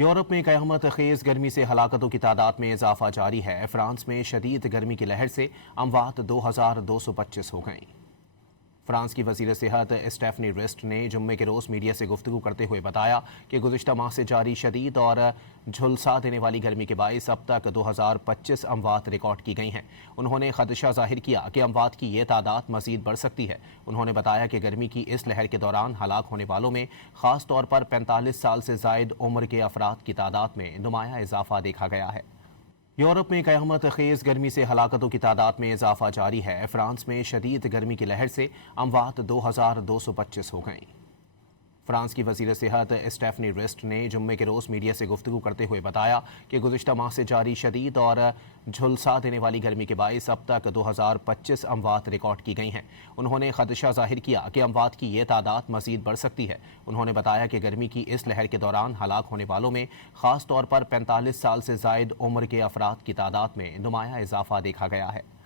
Europe میں قیامت خیز گرمی سے ہلاکتوں کی تعداد میں اضافہ جاری ہے۔ فرانس میں شدید گرمی کی لہر سے اموات 2225 ہو گئیں۔ فرانس کی وزیر صحت اسٹیفنی ریسٹ نے جمعے کے روز میڈیا سے گفتگو کرتے ہوئے بتایا کہ گزشتہ ماہ سے جاری شدید اور جھلسا دینے والی گرمی کے باعث اب تک 2025 اموات ریکارڈ کی گئی ہیں۔ انہوں نے خدشہ ظاہر کیا کہ اموات کی یہ تعداد مزید بڑھ سکتی ہے۔ انہوں نے بتایا کہ گرمی کی اس لہر کے دوران ہلاک ہونے والوں میں خاص طور پر 45 سال سے زائد عمر کے افراد کی تعداد میں نمایاں اضافہ دیکھا گیا ہے۔ یورپ میں قیامت خیز گرمی سے ہلاکتوں کی تعداد میں اضافہ جاری ہے۔ فرانس میں شدید گرمی کی لہر سے اموات 2225 ہو گئیں۔ فرانس کی وزیر صحت اسٹیفنی ریسٹ نے جمعے کے روز میڈیا سے گفتگو کرتے ہوئے بتایا کہ گزشتہ ماہ سے جاری شدید اور جھلسا دینے والی گرمی کے باعث اب تک 2025 اموات ریکارڈ کی گئی ہیں۔ انہوں نے خدشہ ظاہر کیا کہ اموات کی یہ تعداد مزید بڑھ سکتی ہے۔ انہوں نے بتایا کہ گرمی کی اس لہر کے دوران ہلاک ہونے والوں میں خاص طور پر 45 سال سے زائد عمر کے افراد کی تعداد میں نمایاں اضافہ دیکھا گیا ہے۔